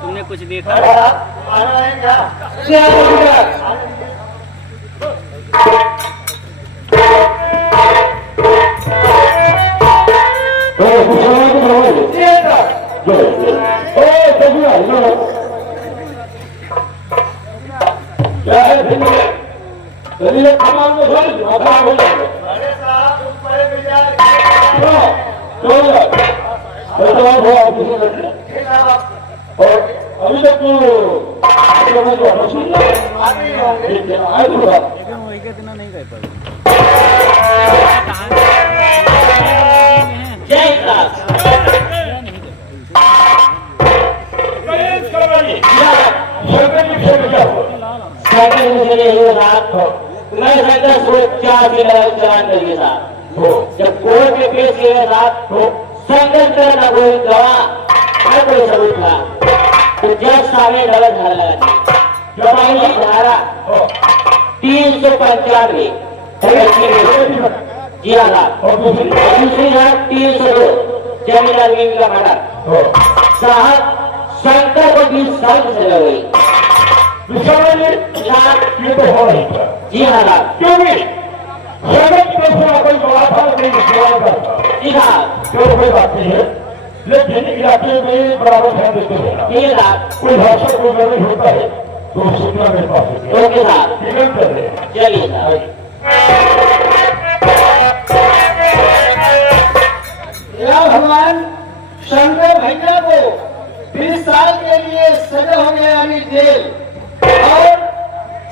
तुमने कुछ देखा? आना है क्या? क्या है कमाल में हो जाएगा। अरे साहब ऊपर मिल जाए। और अभी तक तो आए थोड़ा लेकिन वही के इतना नहीं कर पाए। जब कोर्ट में पेश किए साहब संघर्ष करना कोई गवाह हर कोई सबूत था तो जज साहब ने गलत धारा लगा दी। पहली धारा 395 जी हाँ, और दूसरी धारा 302 जमींदार बीवी का मर्डर। साहब शंकर को 20 साल की सजा हुई। ये तो हो रही था। जी हाँ, क्योंकि कोई गवाह था नहीं जी हाँ, कोई बात नहीं है, लेकिन इलाके में बराबर ध्यान देते हैं। ये साहब कोई भाषा कोई गलत होता है तो सुनना मेरे पास है। ओके साहब, कर रहे हैं। चलिए साहब। भगवान शंकर भैया को 20 साल के लिए सजा हो गया यानी जेल। और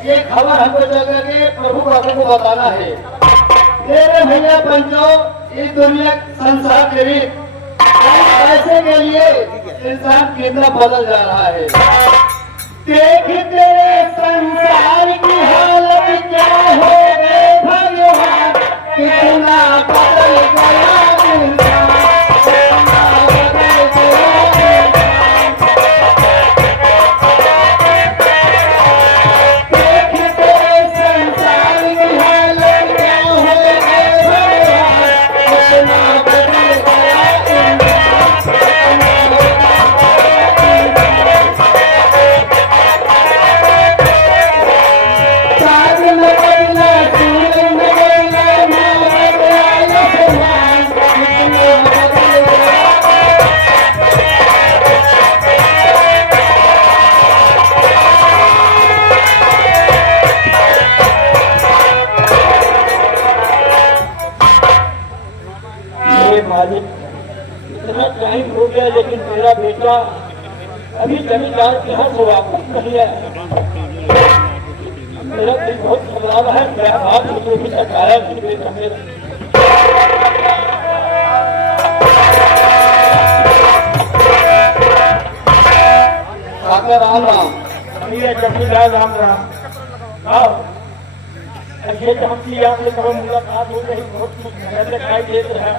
ये खबर हमको जगह के प्रभु बाबू को बताना है। मेरे भैया पंचो इस दुनिया संसार के रीत पैसे के लिए इंसान कितना बदल जा रहा है। देख तेरे संसार की हालत क्या हो गए भगवान, कितना बदल गया इंसान, कितना बदल गया इंसान। देख तेरे संसार की हालत क्या हो गए भगवान, कितना बदल गया इंसान, कितना बदल गया इंसान। साथ में बदला सूरज में बदला मारा गया आसमान, कितना बदल गया। ये मालिक इतना टाइम हो गया लेकिन मेरा बेटा अभी जमींदार के यहाँ से वापस नहीं आया। मेरा दिल बहुत घबरा रहा है। मैं आप लोगों की सरकारा नहीं बेटा मेरा। काका राम राम। मेरा जमींदार राम राम। आओ अच्छे तो हमकी आपने कभी मुलाकात हो गई, बहुत कुछ नजर दिखाई देते हैं।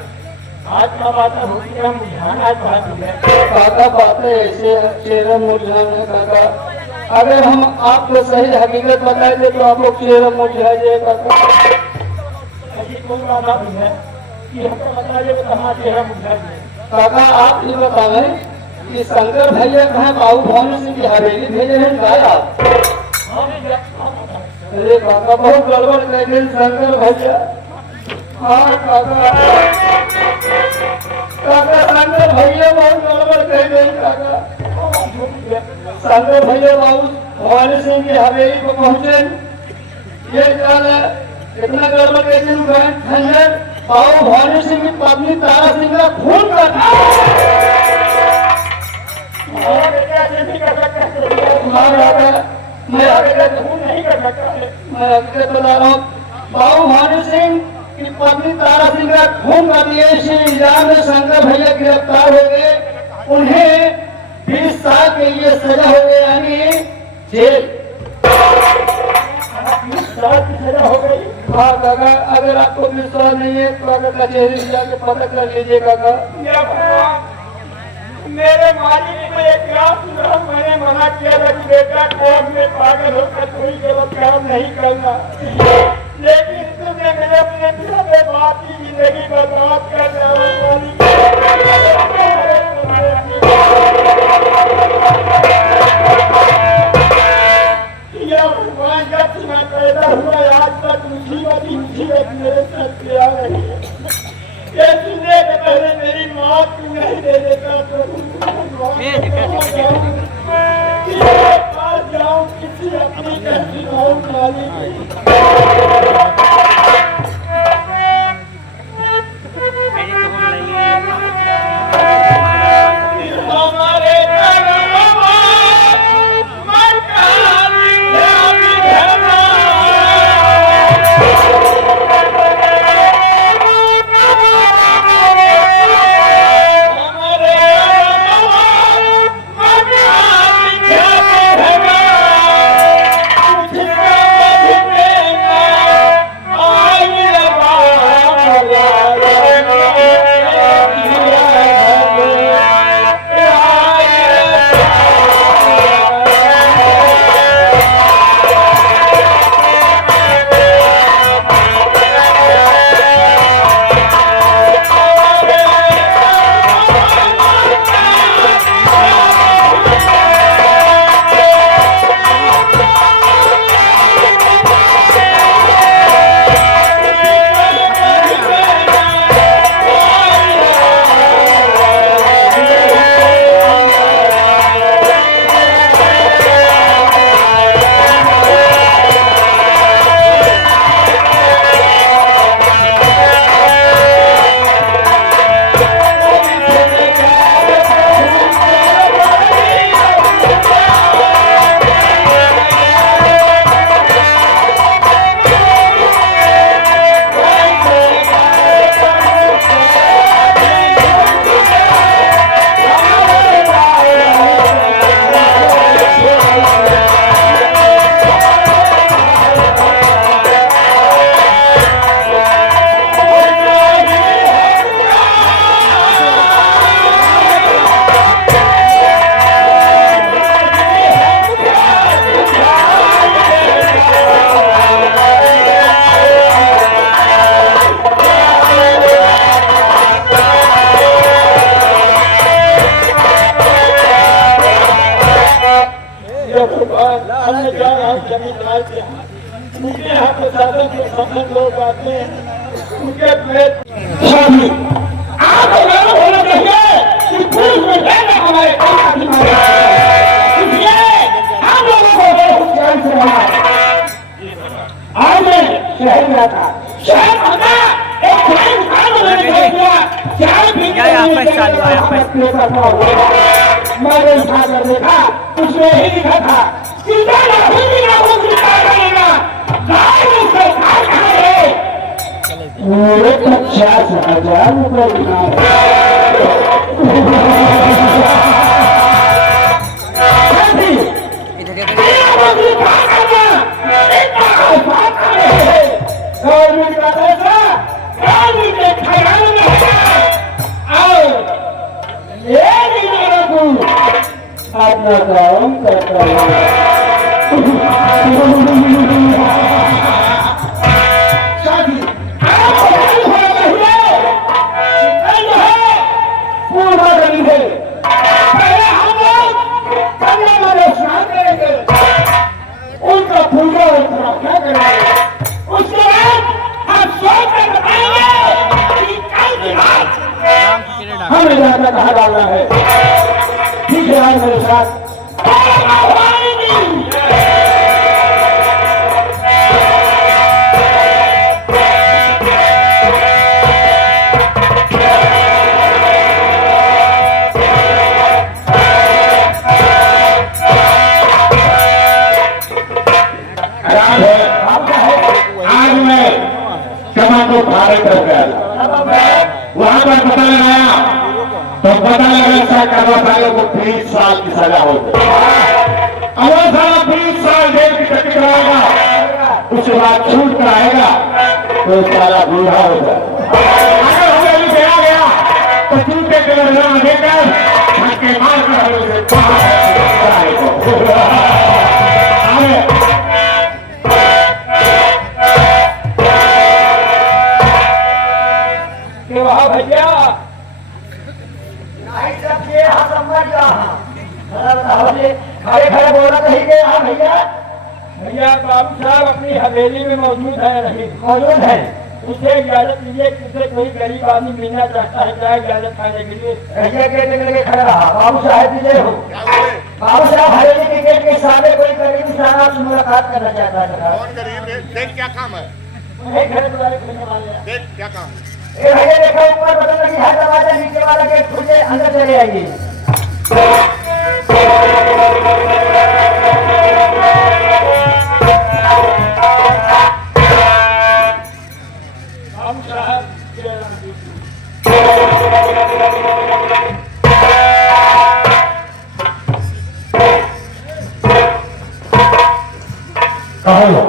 आज का बात होती है, हम ध्यान आज बात है। काका बातें ऐसे चेहरा मुरझाने काका, अगर हम आपको सही हकीकत बताए दे तो आप लोग चेहरा मुरझा जाए काका। ऐसी कोई बात नहीं है कि हमको बताइए तो हमारा चेहरा मुझे। काका आप ये बताएं कि शंकर भैया कहाँ बाबू भानु सिंह की हवेली भेजे हैं गाया? अरे काका बहुत गड़बड़ कर गई शंकर भैया। हाँ काका, काका शंकर भैया बहुत गड़बड़ कर गई काका। शंकर भैया बाबू भानु सिंह की हवेली को पहुंचे, ये जान इतना गड़बड़ कैसे गए खंजर बाबू भानु सिंह की पत्नी तारा सिंह का खून कर मैं हकीकत बता रहा हूँ। बाबू भानु सिंह की पत्नी तारा सिंह का खून कर दिए, इसी इल्जाम में शंकर भैया गिरफ्तार हो गए। उन्हें 20 साल के लिए सजा हो गई यानी जेल। 20 साल की सजा हो गई। हाँ काका, अगर आपको विश्वास नहीं है तो अगर कचहरी में जाके पता कर लीजिए काका। मेरे मालिक को एक रात मैंने मना किया था कि बेटा कोर्ट में पागल होकर कोई गलत काम नहीं करना, लेकिन तुमने मेरे अपने दिल में बात की जिंदगी बर्बाद कर दिया। बात नहीं दे देता जाऊं किसी अपनी कैसी उनके यहाँ प्रशासन के संबंध लोग आते हैं उनके आप होना चाहिए कि पुलिस में जाएगा हमारे हम लोगों को ध्यान से आज मैं शहर में था शहर एक मैंने उठा कर देखा उसमें ही लिखा था पूरे 50,000 रुपये गवर्नमेंट का पैसा गवर्नमेंट के खजाने में और ये अपना काम करता है पूरा गरीब है पहले हम लोग कमरे में स्नान करेंगे उनका पूजा क्या करेंगे उसके बाद हम सोच कर बताएंगे कि कल के बाद हमें ज्यादा कहा डालना है ठीक है आज मेरे साथ वहां पर पता लगाया तो पता लगा करवा सालों को 20 साल की सजा हो गई। अगर साला 20 साल जेल की टट्टी कराएगा उसके बाद छूट कराएगा तो साला बूढ़ा हो जाए। अगर हमें भी गया गया तो टूटे के लड़ना देकर छक्के मार कर वहाँ भैया खड़े खड़े बोला नहीं गया भैया भैया बाबू साहब अपनी हवेली में मौजूद है नहीं मौजूद है उसे इजाजत दीजिए, किसे कोई गरीब आदमी मिलना चाहता है चाहे इजाजत खाने के लिए। भैया गेट लेके खड़ा रहा। बाबू साहब जी हो, बाबू साहब हवेली के गेट के सामने कोई गरीब इंसान आपसे मुलाकात करना चाहता है। कौन गरीब है? देख क्या काम है? घर द्वारे खुलने वाले हैं। देख क्या काम है? ए भैया देखो ऊपर बटन लगी है, दरवाजा नीचे वाला गेट खुल जाए, अंदर चले आइए। बाबू साहब जय राम जी। कहो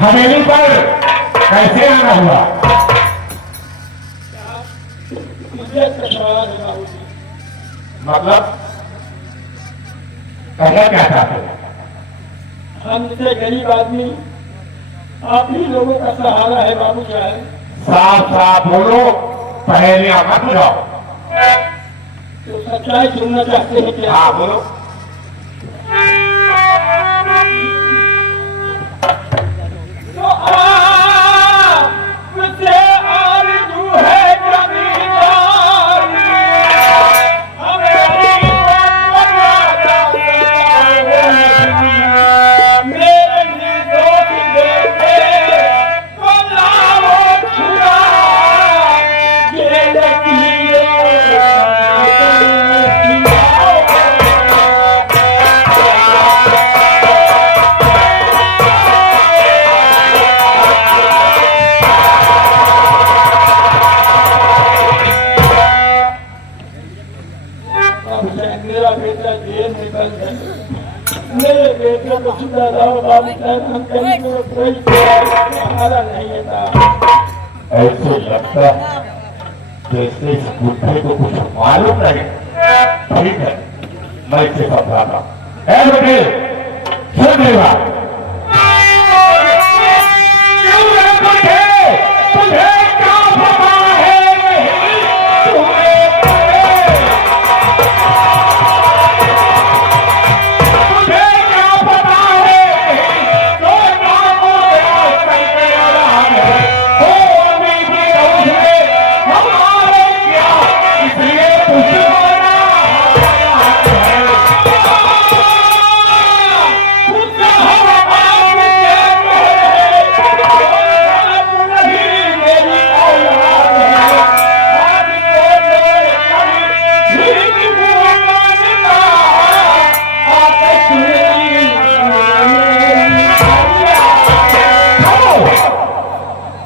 हवेली पर कैसे आना हुआ? इज्जत का सवाल है बाबू जी। मतलब कहना क्या चाहते हो? हम जैसे गरीब आदमी आप ही लोगों का सहारा है बाबू साहब। साफ साफ बोलो, पहेलियां मत बुझाओ। तो सच्चाई सुनना चाहते हैं क्या? हाँ बोलो। तो आपसे आरज़ू है जमींदारी, हमें मेरे निर्दोष बेटे को लाओ छुड़ा, जेल की मेरा बेटा जेल में बंद है। मेरे बेटे को सुधा रहो बाबू साहब, हम कहीं को कोई हमारा नहीं है साहब। ऐसे लगता है जैसे इस बुढ़े को कुछ मालूम नहीं। ठीक है, मैं इसे समझाता हूँ। ए बेटे सुन मेरी बात। क्यों रे बुढ़े, तुझे क्या पता है? तुम्हें क्या पता है? तो नाम करके आ रहा है वो अभी भी उसने हमारे क्या, इसलिए पुष्पाना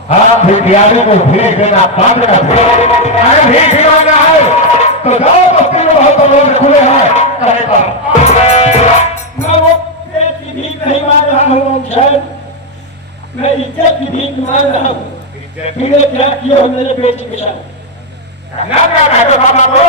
आप भिखारी को भीख देना बंद कर दो। अरे भीख मांगना है तो जाओ, बस्ती में बहुत लोग खुले हैं कहे पर। मैं वो पेट की भीख नहीं मांग रहा हूँ शायद, मैं इज्जत की भीख मांग रहा हूँ। फिर क्या किया हो मेरे बेटे के साथ? कहना क्या कहते हो बाबा को?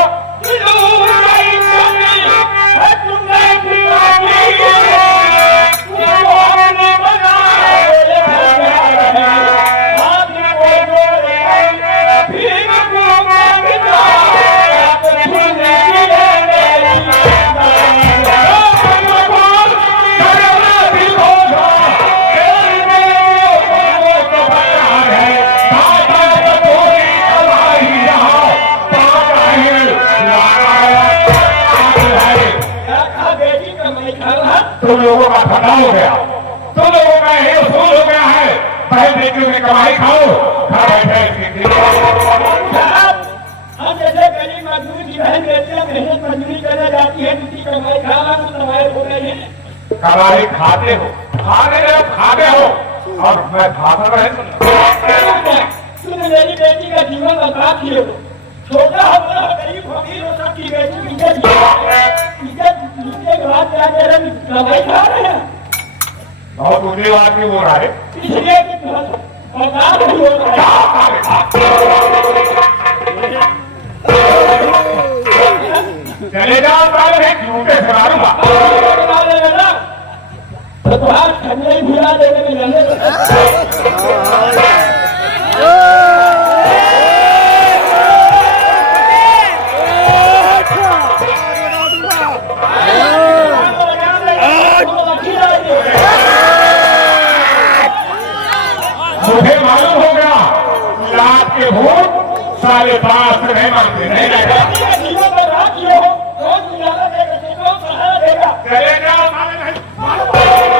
तुम लोगों का फटा हो गया, तुम लोगों का ये उसूल हो गया है, बहन बेटियों में कमाई खाओ, घर बैठे हम जैसे गरीब मजदूर की बहन बेटियां मेहनत मजदूरी करने जाती है, दूसरी कमाई खाना तो कमाई हो गई है। कमाई खाते हो, खाते हो और मैं खाता रहे। तुम मेरी बेटी का जीवन बर्बाद किए हो। छोटा हो बड़ा हो गरीब हो अमीर हो, सबकी बेटी की इज्जत के बाद क्या कह रहे हैं? कमाई खा रहे हैं। बहुत ऊंचे बात क्यों हो रहा है? इसलिए कि बर्बाद नहीं हो रहा है। चले जाओ, पहले झूठे से मारूंगा। तो तुम्हारा ठंडे ही भुला देने में लगे। मुझे मालूम हो गया बोले पास नहीं मानते नहीं रहेगा जीवन में रात हो कौन गुजारा देगा कौन सहारा देगा करेगा माने नहीं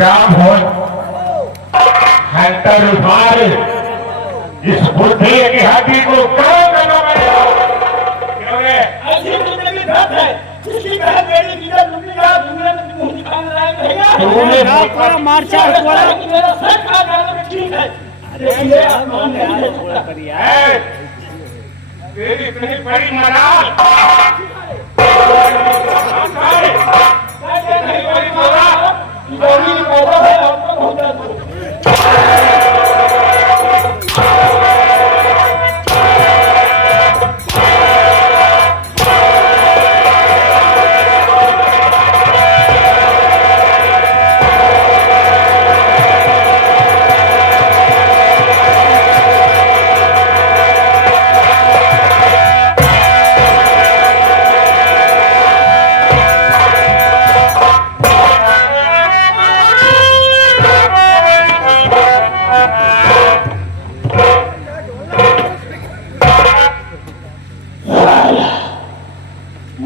राम हो हंटर उठाए इस बुद्धि की हड्डी को कौन करना पड़ेगा क्यों रे ऐसी दुनिया में बात है किसी का मेरी लीडर दुनिया दुनिया में मुंह दिखाने लायक रहेगा मार्शल मेरा सच का नाम ठीक है लेकिन ये आसमान नहीं है तेरी इतनी बड़ी मराल नहीं बड़ी मारा गोली पौधा है आपको बहुत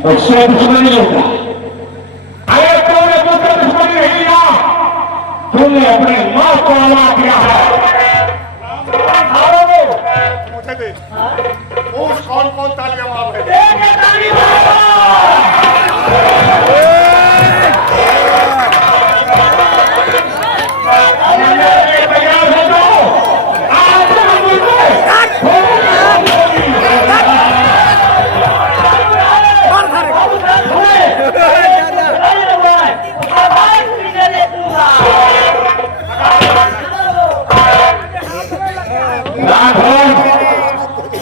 मुझसे दुश्मनी होगा अगर तुमने मुझसे दुश्मनी नहीं लिया तुमने अपनी मां को अला किया है मुझे दे पूछ कौन कौन तालियां मार रहे हैं तैयार हो जाओ आज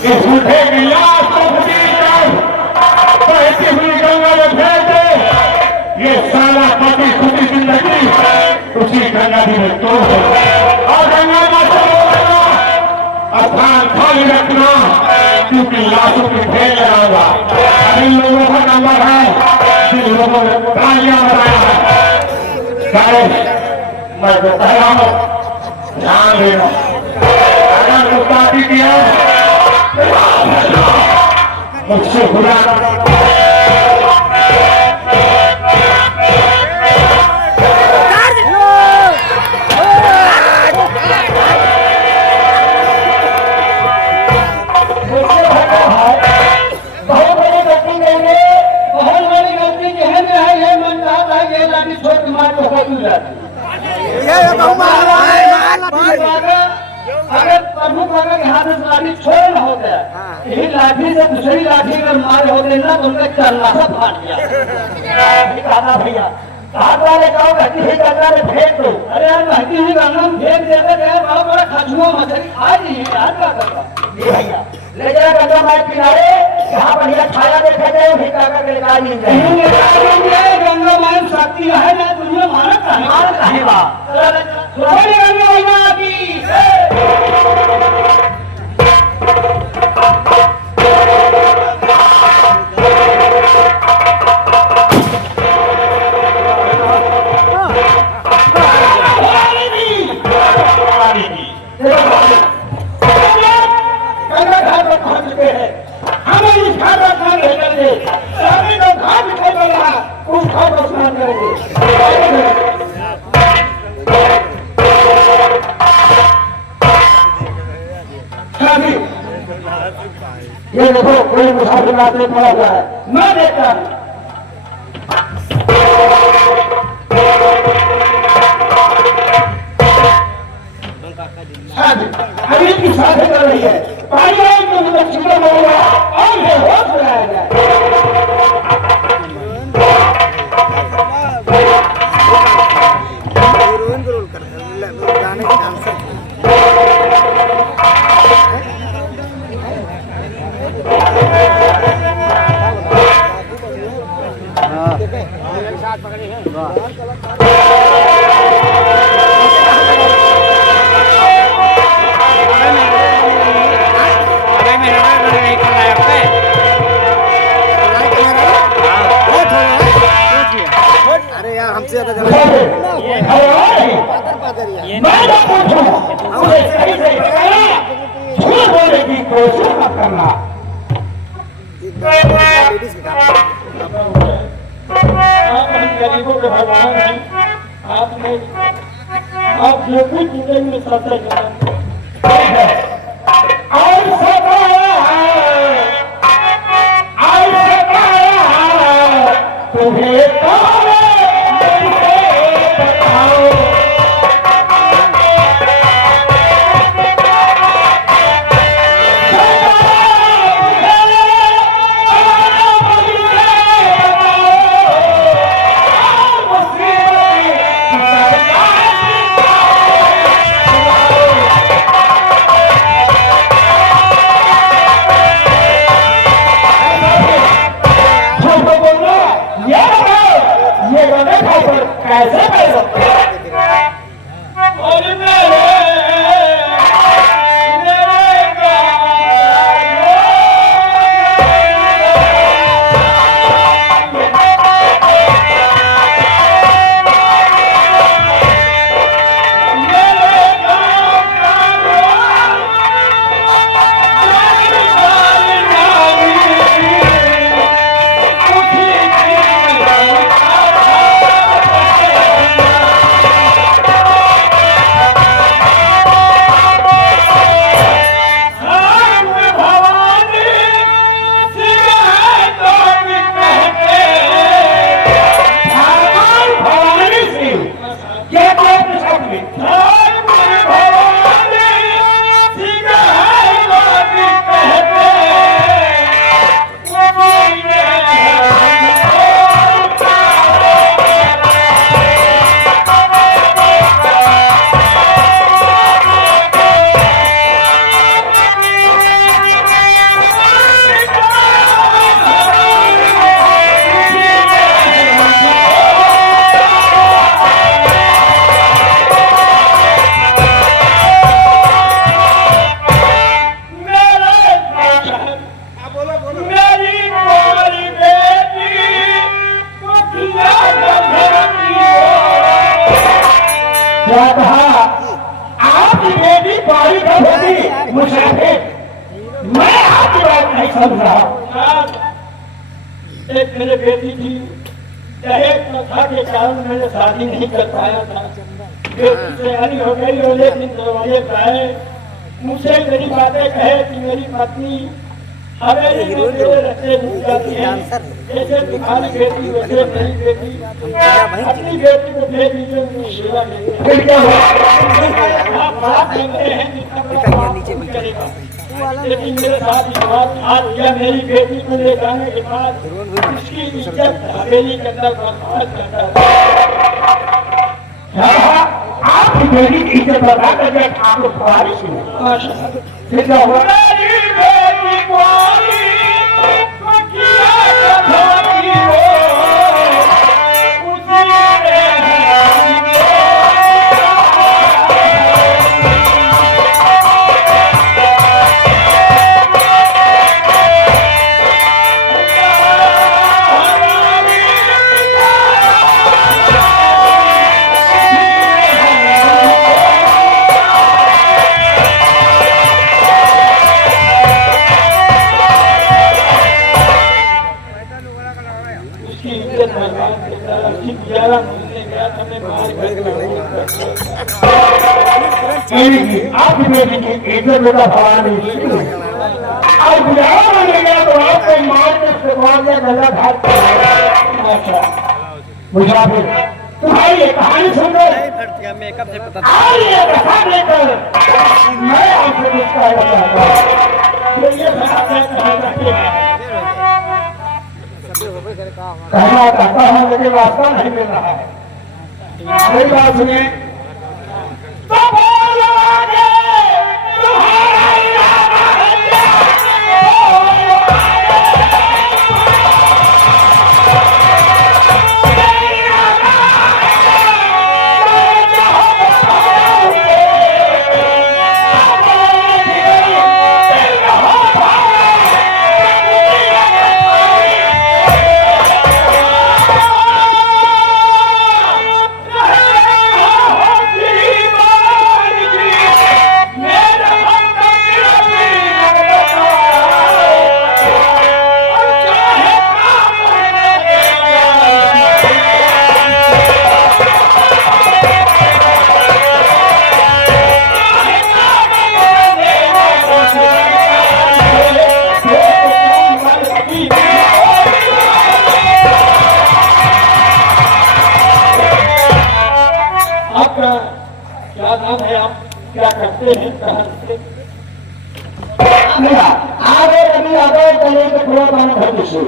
इस बुढ़े की लाश को बहती हुई गंगा में फेंक दे ये सारा पति खुदी जिंदगी उसी गंगा जी में तोड़ दे और गंगा माता स्थान खाली रखना क्योंकि लाशों की ढेर लगाऊंगा अब इन लोगों का नंबर है जिन लोगों ने तालियां बनाया है मैं तो कह रहा हूं ध्यान देना अगर गुस्ताखी किया मुझसे बुरा बहुत बड़ी गलती मैंने बहुत बड़ी गलती जहन में है ये मन चाहता है ये लाठी छोड़ मार को हो जाती अगर प्रभु बाबा के हाथ से लाठी छोड़ न हो गया यही लाठी से दूसरी लाठी अगर मार हो गई ना तो उनका चलना सा फाट गया भैया हाथ वाले कहो घटी ही गंगा में फेंक दो अरे यार घटी ही गंगा में फेंक देते गए बड़ा बड़ा खजुआ मछली खा ली यार क्या करता भैया ले जाए गंगा माई किनारे जहाँ बढ़िया छाया देखा जाए फिर काका के लगा लीजिए गंगा माई शक्ति है ना दुनिया मानत है बा गंगा मैया की गंगा घाट पर पहुंच चुके हैं हमें इस घाट पर स्नान नहीं करेंगे सभी लोग घाट दिखाई पड़ रहा उस घाट पर स्नान करेंगे ये देखो कोई मुसाफिर रास्ते पड़ा हुआ है मैं देखता हूँ अभी की शादी कर रही है पानी तो चिकन होगा और होश बनाया जाए झूठ बोलने की कोशिश मत करना। आप हम गरीबों के भगवान हैं, आपने आप जो कुछ जिंदगी में सबसे तुम्हें कैसे कर सकते क्या कहा? आपकी बेटी पारी का होगी मुसाफिर, मैं आपकी बात नहीं समझ रहा। एक मेरी बेटी थी, दहेज प्रथा के कारण मैंने शादी नहीं कर पाया था। बेटी से अली हो गई और लेकिन दरवाजे पाए मुझसे मेरी बातें कहे कि मेरी पत्नी हवेली में मेरे रस्ते भूल जाती है, जैसे तुम्हारी बेटी वैसे मेरी बेटी, अपनी बेटी को भेज दीजिए उनकी सेवा में। फिर क्या हुआ? आप बात करते हैं लेकिन मेरे साथ विश्वास आज किया, मेरी बेटी को ले जाने के बाद उसकी इज्जत हवेली के अंदर बर्बाद करता है। आपकी बेटी की इज्जत बर्बाद करके आप लोग बारिश हुई, फिर क्या हुआ? आपकी बेटी की इज्जत बेटा भगवान और गुजारा बन गया तो आपको मार के सुखवार या गला घाट मुसाफिर तुम्हारी ये कहानी सुन गए मेकअप से पता लेकर मैं आपसे कुछ कहना चाहता हूँ। कहना चाहता हूँ लेकिन रास्ता नहीं मिल रहा है। मेरी बात सुनिए। आते हैं कहाँ से? आगे कभी आगे चले के पूरा पानी भर दीजिए।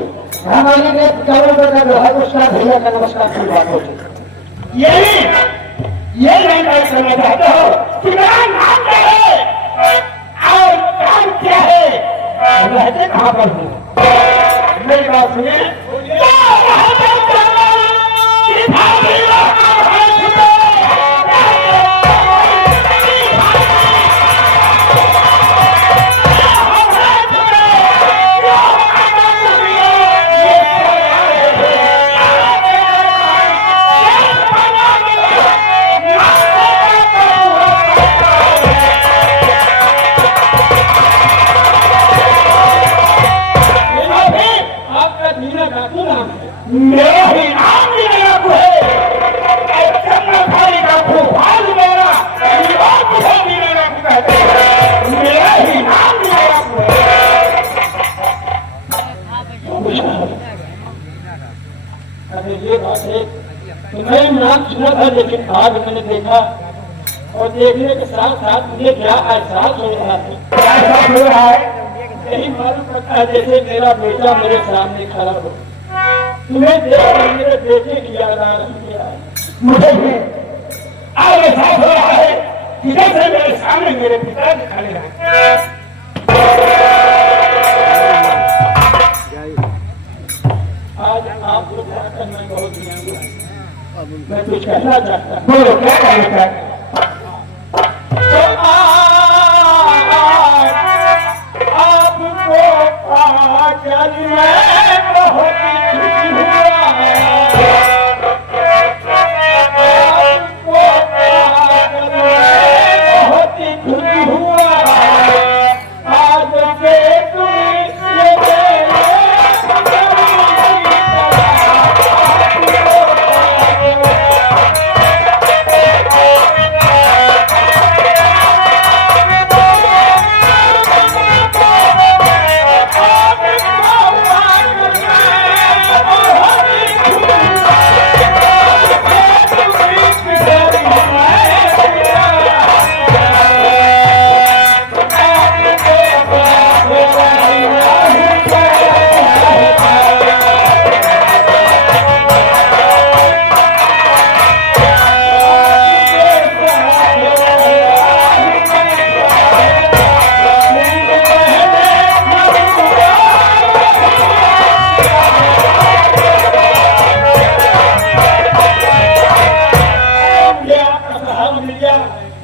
हमारे के चावल का जो है उसका भैया का नमस्कार की बात होती। ये नहीं बात करना चाहते हो कि मेरा नाम क्या है और काम क्या है, रहते कहाँ पर हूँ? मेरी बात सुनिए। मेरा ही नाम भी मेरा को है, चंद्रधारी का भूपाल मेरा, और मुझे भी मेरा को कहते हैं, मेरा ही नाम भी मेरा को है। अरे ये बात है, तो मैं नाम सुना था लेकिन आज मैंने देखा और देखने के साथ साथ मुझे क्या एहसास हो रहा है? क्या एहसास हो रहा है? यही मालूम पड़ता है जैसे मेरा बेटा मेरे सामने खड़ा हो। तुम्हें देखकर मेरे बेटे की याद आ रही है। मुझे भी आज एहसास हो रहा है कि जैसे मेरे सामने मेरे पिताजी खड़े हैं। आज आप लोग आकर मैं बहुत ध्यान दूँ। मैं कुछ कहना चाहता हूँ। बोलो क्या कहना चाहता हूँ? आपको पाकर मैं बहुत खुश हुआ, आपको पाकर मैं बहुत खुश हुआ, आज से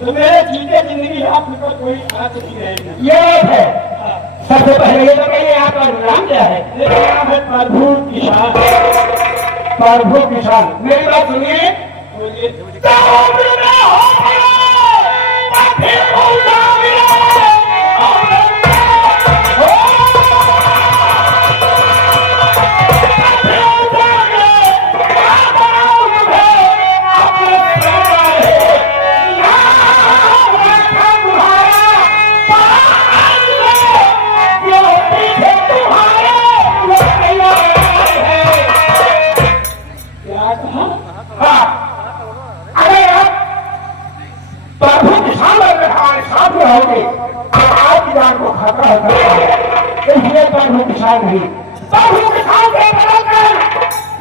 तो मेरे जीते जिंदगी आपका कोई आस नहीं रहेगी। ये बात है। सबसे पहले ये बताइए आपका नाम क्या है? मेरा नाम है प्रभु किसान। प्रभु किसान, मेरी बात सुनिए। आपकी जान को खतरा हो सकता है, इसलिए प्रभु किसान भी प्रभु किसान से बदलकर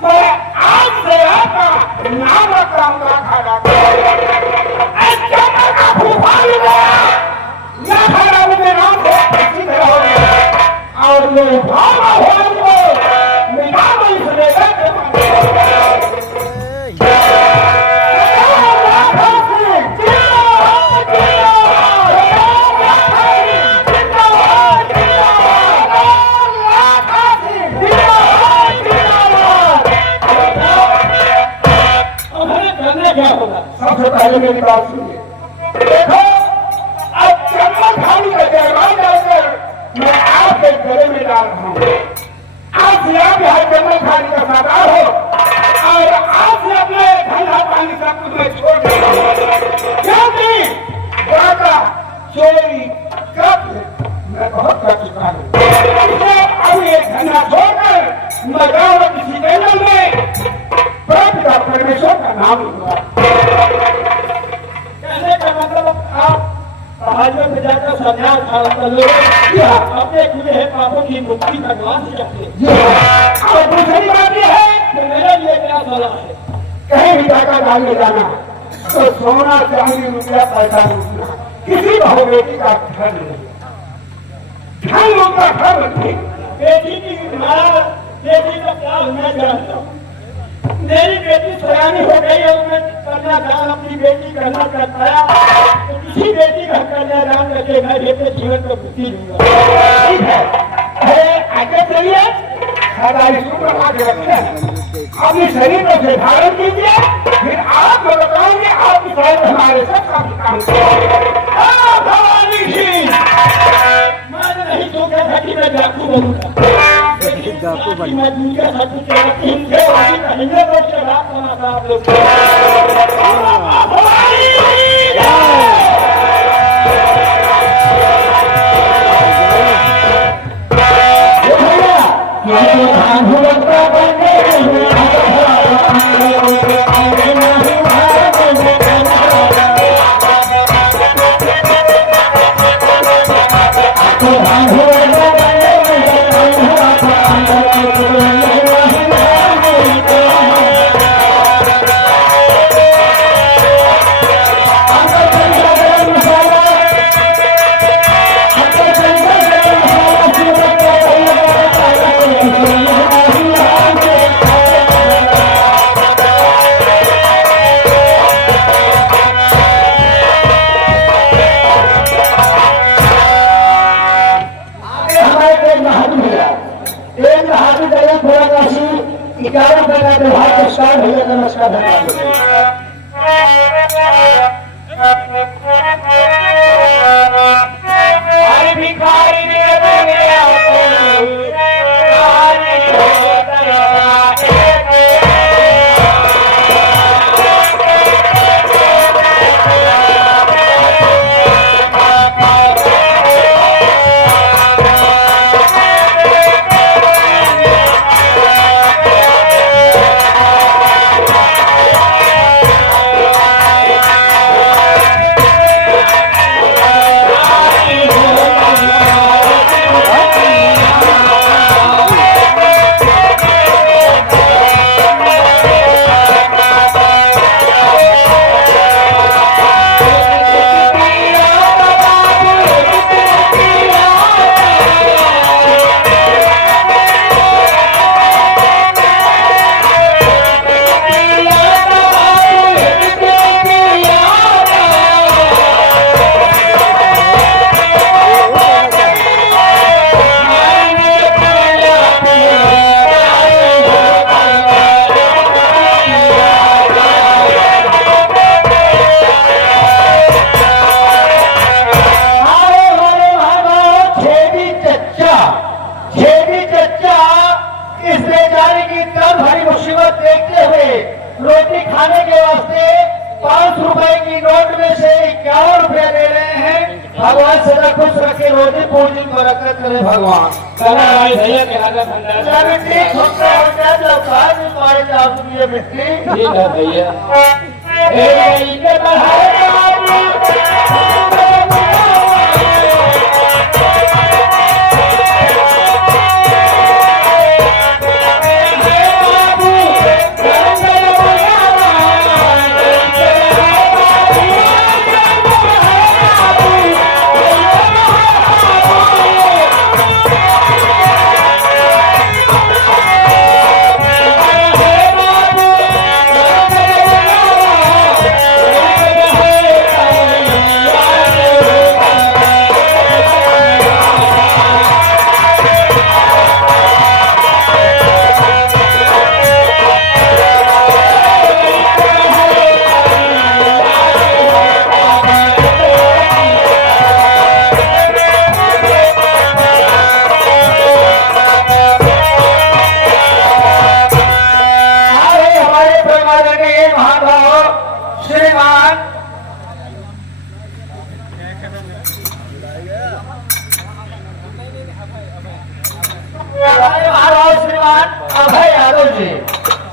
मैं आज से आपका नाम रखूंगा। का भूपाल मेरे नाम से प्रसिद्ध रहोगे और मेरे भाव को मिटा नहीं सकेगा। सबसे पहले मेरी बात सुनिए। देखो, अब चंद्रधारी का जयमाल डालकर मैं आपके गले में डाल रहा हूँ। में जाकर संन्यास धारण कर लो अपने खुले है पापों की मुक्ति भगवान से चाहते और दूसरी बात यह है कि मेरा ये क्या सलाह है कहीं भी जाकर गाड़ी ले जाना तो सोना चांदी रुपया पैसा लूटना किसी बहु बेटी का धन नहीं धन लूटना धन नहीं बेटी की मां बेटी का प्यार मैं जानता हूँ मेरी बेटी सयानी हो गई और मैं कन्यादान अपनी बेटी करना चाहता है तो किसी बेटी का कन्यादान करके मैं बेटे जीवन को मुक्ति दूंगा ठीक है आगे चलिए हमारी शुक्र के रखते हैं अपने शरीर को से धारण कीजिए फिर आप बताओगे आपकी शायद हमारे सब काम भवानी जी मैंने नहीं सोचा था कि मैं डाकू बनूंगा डाकू बन मैं दुनिया सब कुछ हिंदे हिंदे लोग से बात करना था आप लोग नमस्कार रोटी खाने के वास्ते 5 रुपए की नोट में से 51 रुपया ले रहे हैं भगवान सदा खुश रखे रोटी पूरी बरकत करे भगवान भैया के आगे मिट्टी मिट्टी ठीक है भैया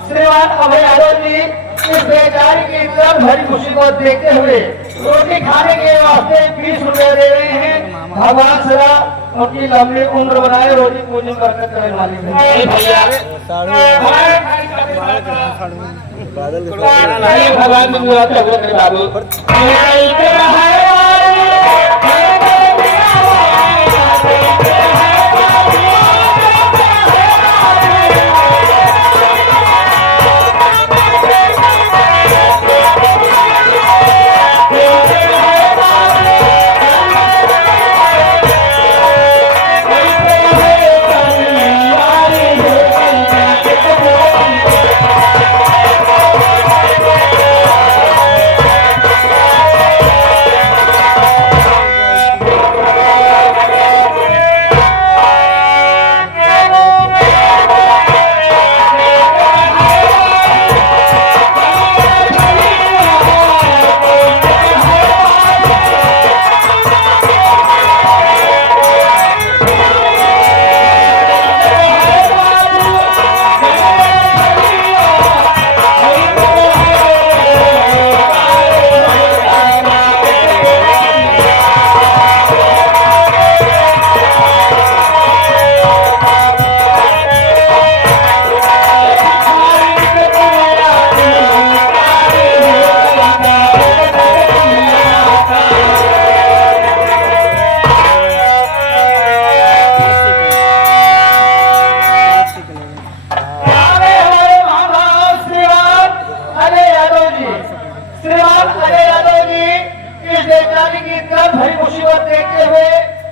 श्रीमान अभय यादव जी इस बेचारी की इतना भरी खुशी को देखते हुए रोटी खाने के वास्ते 20 रुपए दे रहे हैं। भगवान सदा उनकी लंबी उम्र बनाए, रोटी पूरी बरकत करे मालिक। भगवान में बुलाते हुए बाबू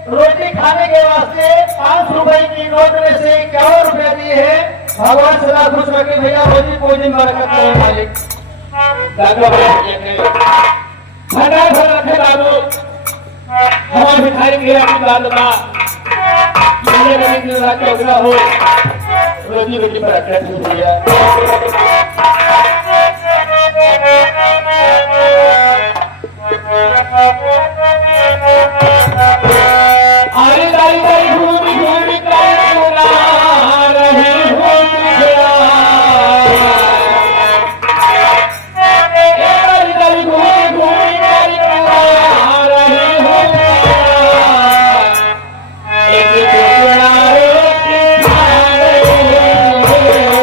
रोटी खाने के वास्ते 5 रुपए की नोट में से 51 रुपया दिए हैं। भगवान सदा खुश रखे भैया, रोजी पूजी बरकत करे मालिक। भंडार भर रखे बाबू हमारे भिखारी के अपनी बात बा मेरे बने की रात चौकड़ा हो रोजी रोटी पर रखे भैया। आई लाई लाई घूम घूम कर सुना रही हूँ तुझे लाई लाई घूम घूम कर सुना रही हूँ एक टुकड़ा रोटी खा रही हूँ।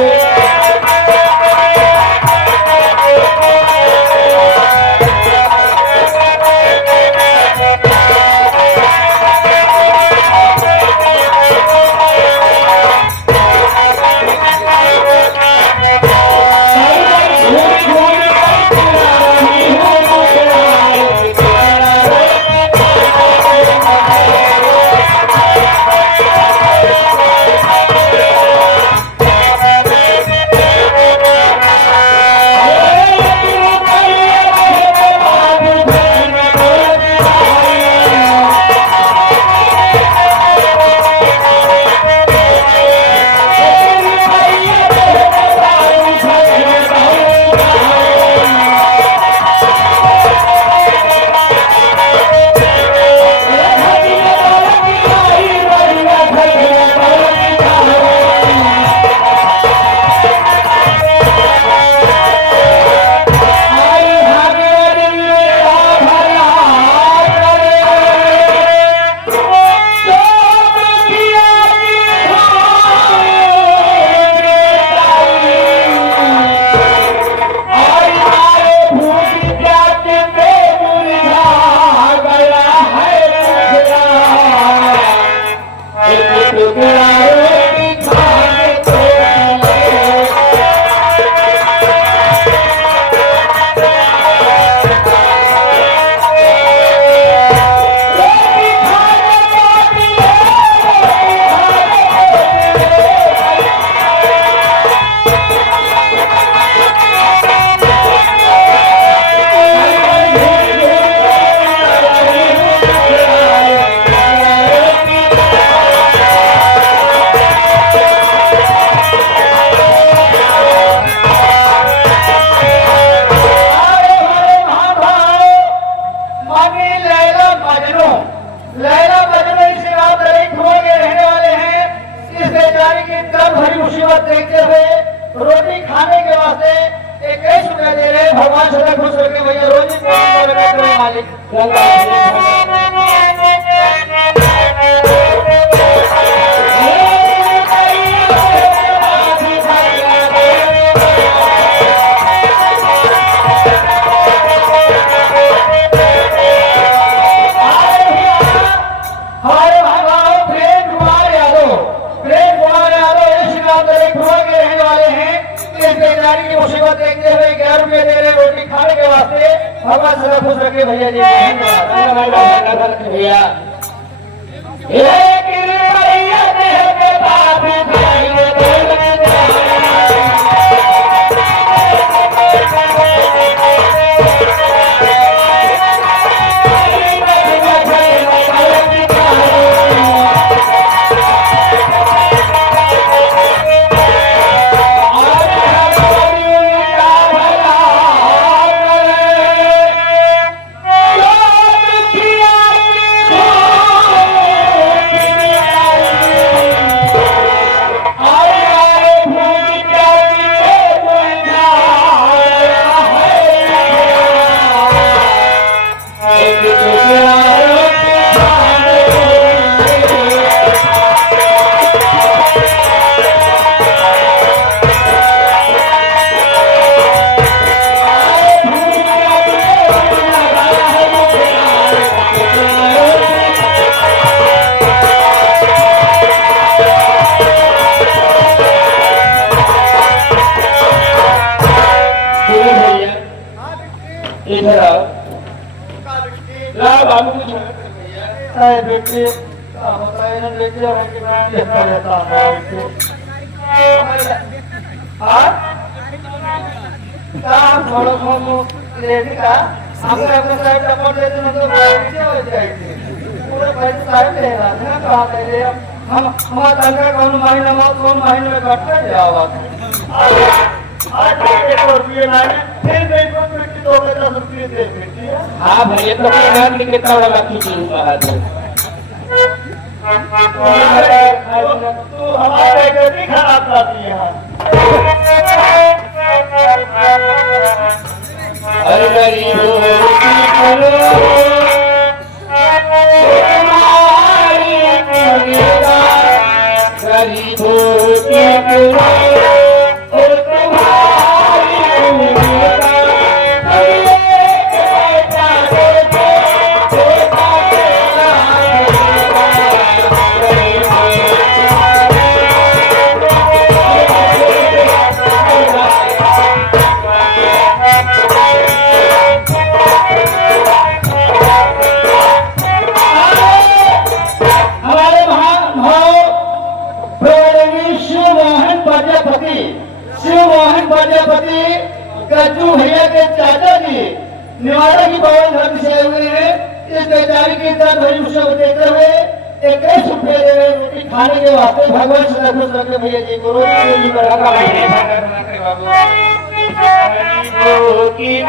रोटी खाने के वास्ते 21 रुपया दे रहे हैं। भगवान सदा खुश रखे भैया, रोज ही मालिक। हमारे भाई प्रेम कुमार यादव इस गांव के रहने वाले हैं। इस बेचारी की मुसीबत देखते हुए 11 रुपये दे रहे रोटी खाने के वास्ते। भगवान सदा खुश रखे भैया जी। भैया इधर आओ। ला बाबू कुछ अरे बेटे बताए ना बेटे हमें कि मैं देखता रहता हूँ। हाँ काम थोड़ा बहुत लेने का हमने अपने साइड टमाटर देते ना तो क्या हो जाएगी। पूरे पैसे साइड ले रहा था कहाँ ले ले हम हमारा तनख्वाह कौन महीने में कटता जाओगा। आज 1 रुपये लाए फिर नहीं की 10 रुपये दे देती है। हाँ भैया तो घर में कितना बड़ा खींची तू हमारे घर भी खराब लाती है। अरे गरीबों प्रजापति गज्जू भैया के चाचा जी निवाड़ा की भवन धर्म से आए हुए हैं। इस बेचारी की इज्जत भरी मुसीबत देखते हुए 21 रुपये दे रहे रोटी खाने के वास्ते। भगवान सदा खुश रखे भैया जी को रोटी की